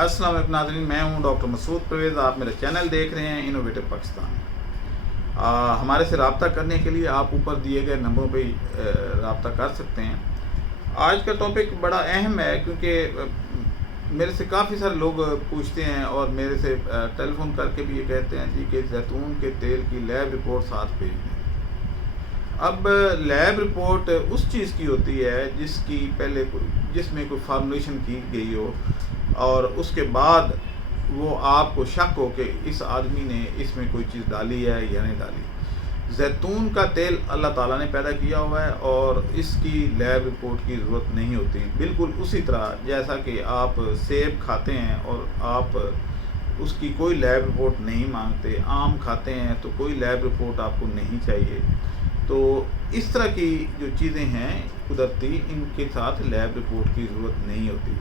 अस्सलाम वालेकुम नाज़रीन, मैं हूं डॉक्टर मसूद परवेज़। आप मेरा चैनल देख रहे हैं इनोवेटिव पाकिस्तान। हमारे से रब्ता करने के लिए आप ऊपर दिए गए नंबरों पे रब्ता कर सकते हैं। आज का टॉपिक बड़ा अहम है क्योंकि मेरे से काफ़ी सारे लोग पूछते हैं और मेरे से टेलीफोन करके भी ये कहते हैं जी कि जैतून के तेल की लैब रिपोर्ट साथ भेज दें। अब लैब रिपोर्ट उस चीज़ की होती है जिसमें कोई फार्मूलेशन की गई हो और उसके बाद वो आपको शक हो कि इस आदमी ने इसमें कोई चीज़ डाली है या नहीं डाली। जैतून का तेल अल्लाह ताला ने पैदा किया हुआ है और इसकी लैब रिपोर्ट की ज़रूरत नहीं होती। बिल्कुल उसी तरह जैसा कि आप सेब खाते हैं और आप उसकी कोई लैब रिपोर्ट नहीं मांगते, आम खाते हैं तो कोई लैब रिपोर्ट आपको नहीं चाहिए। तो इस तरह की जो चीज़ें हैं कुदरती, इनके साथ लैब रिपोर्ट की ज़रूरत नहीं होती।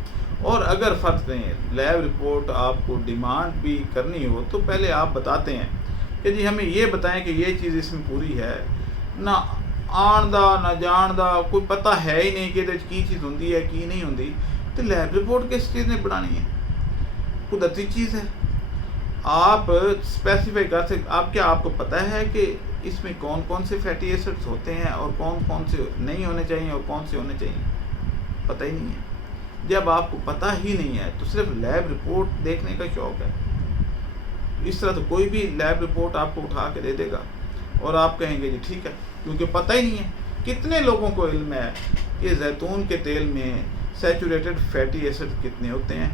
और अगर फ़र्ज़ करें लैब रिपोर्ट आपको डिमांड भी करनी हो तो पहले आप बताते हैं कि जी हमें ये बताएं कि ये चीज़ इसमें पूरी है, ना आन दा ना जान दा कोई पता है ही नहीं कि की चीज़ होंगी है की नहीं होंगी, तो लैब रिपोर्ट किस चीज़ ने बनानी है? कुदरती चीज़ है। आप स्पेसिफाई कर सकते, आपको पता है कि इसमें कौन कौन से फैटी एसिड्स होते हैं और कौन कौन से नहीं होने चाहिए और कौन से होने चाहिए? पता ही नहीं है। जब आपको पता ही नहीं है तो सिर्फ लैब रिपोर्ट देखने का शौक़ है। इस तरह तो कोई भी लैब रिपोर्ट आपको उठा के दे देगा और आप कहेंगे जी ठीक है, क्योंकि पता ही नहीं है। कितने लोगों को इल्म है कि जैतून के तेल में सैचुरेटेड फैटी एसिड कितने होते हैं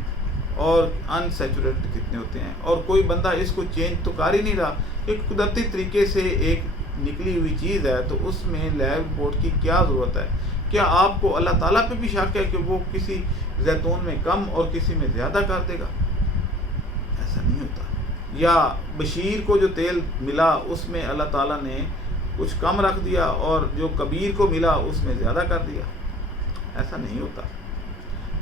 और अनसैचुरेटेड कितने होते हैं, और कोई बंदा इसको चेंज तो कर ही नहीं रहा। एक कुदरती तरीके से एक निकली हुई चीज़ है तो उसमें लैब रिपोर्ट की क्या ज़रूरत है? क्या आपको अल्लाह ताला पे भी शक है कि वो किसी जैतून में कम और किसी में ज़्यादा कर देगा? ऐसा नहीं होता। या बशीर को जो तेल मिला उसमें अल्लाह ताला ने कुछ कम रख दिया और जो कबीर को मिला उसमें ज़्यादा कर दिया? ऐसा नहीं होता।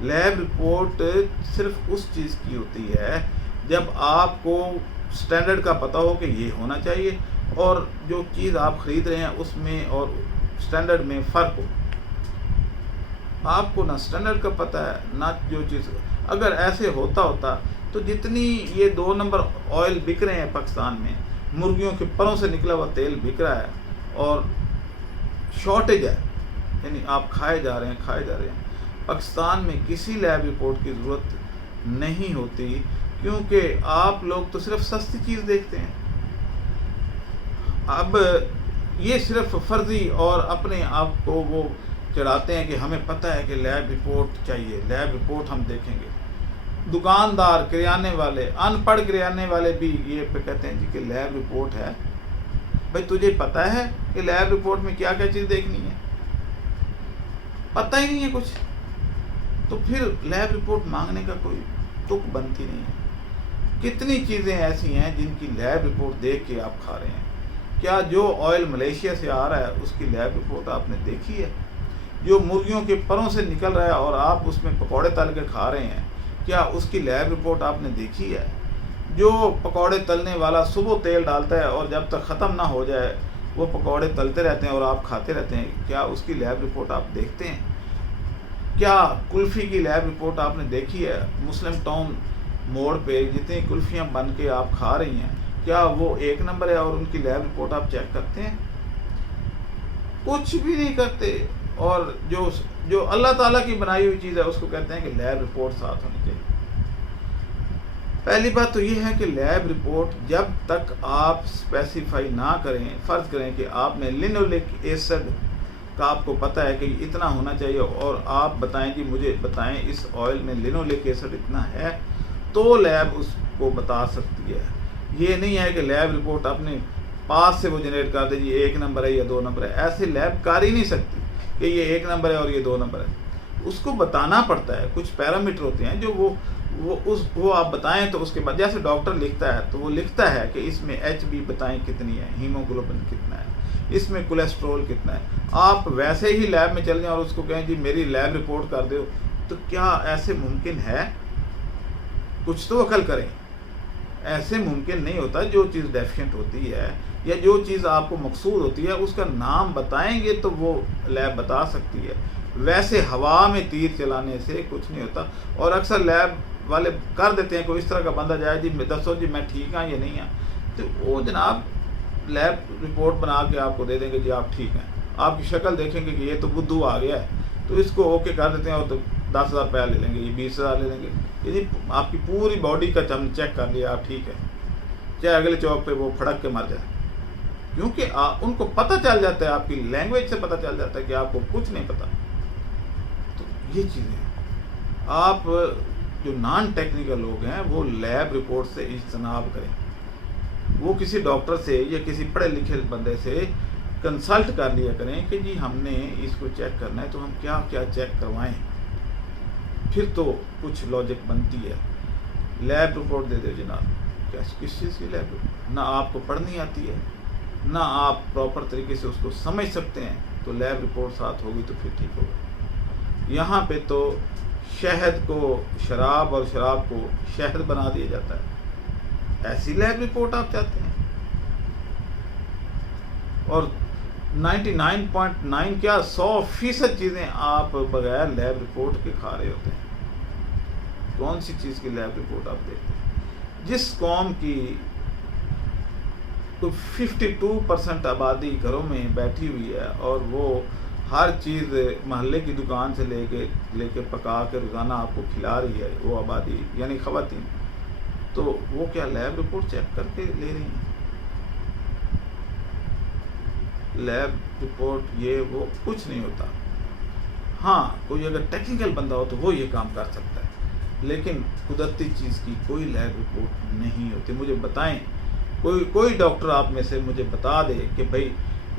लैब रिपोर्ट सिर्फ उस चीज़ की होती है जब आपको स्टैंडर्ड का पता हो कि ये होना चाहिए और जो चीज़ आप ख़रीद रहे हैं उसमें और स्टैंडर्ड में फ़र्क हो। आपको ना स्टैंडर्ड का पता है ना जो चीज़। अगर ऐसे होता तो जितनी ये 2 नंबर ऑयल बिक रहे हैं पाकिस्तान में, मुर्गियों के परों से निकला हुआ तेल बिक रहा है और शॉर्टेज है, यानी आप खाए जा रहे हैं। पाकिस्तान में किसी लैब रिपोर्ट की ज़रूरत नहीं होती क्योंकि आप लोग तो सिर्फ सस्ती चीज़ देखते हैं। अब ये सिर्फ फर्जी और अपने आप को वो चढ़ाते हैं कि हमें पता है कि लैब रिपोर्ट चाहिए, लैब रिपोर्ट हम देखेंगे। दुकानदार, किराने वाले, अनपढ़ किराने वाले भी ये पे कहते हैं जी कि लैब रिपोर्ट है। भाई तुझे पता है कि लैब रिपोर्ट में क्या क्या चीज़ देखनी है? पता ही नहीं है कुछ, तो फिर लैब रिपोर्ट मांगने का कोई तुक बनती नहीं है। कितनी चीज़ें ऐसी हैं जिनकी लैब रिपोर्ट देख के आप खा रहे हैं? क्या जो ऑयल मलेशिया से आ रहा है उसकी लैब रिपोर्ट आपने देखी है? जो मुर्गियों के परों से निकल रहा है और आप उसमें पकौड़े तल के खा रहे हैं, क्या उसकी लैब रिपोर्ट आपने देखी है? जो पकौड़े तलने वाला सुबह तेल डालता है और जब तक ख़त्म ना हो जाए वो पकौड़े तलते रहते हैं और आप खाते रहते हैं, क्या उसकी लैब रिपोर्ट आप देखते हैं? क्या कुल्फ़ी की लैब रिपोर्ट आपने देखी है? मुस्लिम टाउन मोड़ पे जितनी कुल्फ़ियाँ बन के आप खा रही हैं, क्या वो 1 नंबर है और उनकी लैब रिपोर्ट आप चेक करते हैं? कुछ भी नहीं करते। और जो अल्लाह ताला की बनाई हुई चीज़ है उसको कहते हैं कि लैब रिपोर्ट साथ होनी चाहिए। पहली बात तो ये है कि लैब रिपोर्ट जब तक आप स्पेसिफाई ना करें, फ़र्ज़ करें कि आपने लिनोलिक एसिड का आपको पता है कि इतना होना चाहिए और आप बताएं जी मुझे बताएं इस ऑयल में लिनोलिक एसिड इतना है, तो लैब उसको बता सकती है। ये नहीं है कि लैब रिपोर्ट अपने पास से वो जनरेट कर दे जी 1 नंबर है या 2 नंबर है। ऐसे लैब कर ही नहीं सकती कि ये 1 नंबर है और ये 2 नंबर है। उसको बताना पड़ता है, कुछ पैरामीटर होते हैं जो वो आप बताएं तो उसके बाद जैसे डॉक्टर लिखता है तो वो लिखता है कि इसमें HB बताएं कितनी है, हीमोग्लोबिन कितना है, इसमें कोलेस्ट्रॉल कितना है। आप वैसे ही लैब में चल जाएं और उसको कहें जी मेरी लैब रिपोर्ट कर दो, तो क्या ऐसे मुमकिन है? कुछ तो अकल करें। ऐसे मुमकिन नहीं होता। जो चीज़ डेफिशिएंट होती है या जो चीज़ आपको मकसूद होती है उसका नाम बताएंगे तो वो लैब बता सकती है। वैसे हवा में तीर चलाने से कुछ नहीं होता। और अक्सर लैब والے کر دیتے ہیں، کوئی اس طرح کا بندہ جائے جی میں دسو جی میں ٹھیک ہاں یا نہیں ہاں، تو وہ جناب لیب رپورٹ بنا کے آپ کو دے دیں گے جی آپ ٹھیک ہیں، آپ کی شکل دیکھیں گے کہ یہ تو بدھو آ گیا ہے، تو اس کو اوکے کر دیتے ہیں اور تو 10,000 روپیہ لے لیں گے، یہ 20,000 لے لیں گے، یعنی آپ کی پوری باڈی کا ہم چیک کر لیا آپ ٹھیک ہے، چاہے اگلے چوک پہ وہ پھڑک کے مر جائے، کیونکہ ان کو پتہ چل جاتا ہے، آپ کی لینگویج سے پتہ چل جاتا ہے کہ آپ کو کچھ نہیں پتہ. تو یہ چیزیں آپ جو نان ٹیکنیکل لوگ ہیں وہ لیب رپورٹ سے اجتناب کریں، وہ کسی ڈاکٹر سے یا کسی پڑھے لکھے بندے سے کنسلٹ کر لیا کریں کہ جی ہم نے اس کو چیک کرنا ہے تو ہم کیا کیا چیک کروائیں، پھر تو کچھ لاجک بنتی ہے. لیب رپورٹ دے دو جناب، کس چیز کی لیب رپورٹ؟ نہ آپ کو پڑھنی آتی ہے، نہ آپ پراپر طریقے سے اس کو سمجھ سکتے ہیں، تو لیب رپورٹ ساتھ ہوگی تو پھر ٹھیک ہوگا. یہاں پہ تو شہد کو شراب اور شراب کو شہد بنا دیا جاتا ہے، ایسی لیب رپورٹ آپ چاہتے ہیں؟ اور 99.9 کیا 100% چیزیں آپ بغیر لیب رپورٹ کے کھا رہے ہوتے ہیں. کون سی چیز کی لیب رپورٹ آپ دیکھتے ہیں؟ جس قوم کی 52% آبادی گھروں میں بیٹھی ہوئی ہے اور وہ ہر چیز محلے کی دکان سے لے کے پکا کے روزانہ آپ کو کھلا رہی ہے، وہ آبادی یعنی خواتین، تو وہ کیا لیب رپورٹ چیک کر کے لے رہی ہیں؟ لیب رپورٹ یہ وہ کچھ نہیں ہوتا. ہاں کوئی اگر ٹیکنیکل بندہ ہو تو وہ یہ کام کر سکتا ہے، لیکن قدرتی چیز کی کوئی لیب رپورٹ نہیں ہوتی. مجھے بتائیں، کوئی ڈاکٹر آپ میں سے مجھے بتا دے کہ بھائی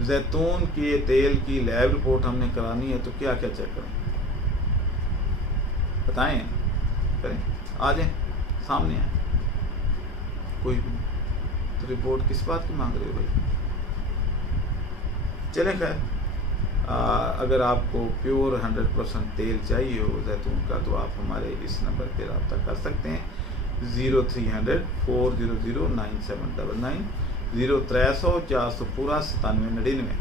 زیتون کے تیل کی لیب رپورٹ ہم نے کرانی ہے تو کیا کیا چیک کریں؟ بتائیں، کریں، آ جائیں سامنے آئیں. کوئی تو رپورٹ کس بات کی مانگ رہے ہو بھائی؟ چلیں خیر، اگر آپ کو پیور 100% تیل چاہیے ہو زیتون کا تو آپ ہمارے اس نمبر پہ رابطہ کر سکتے ہیں، 0300 400 9799 0300 400 9799.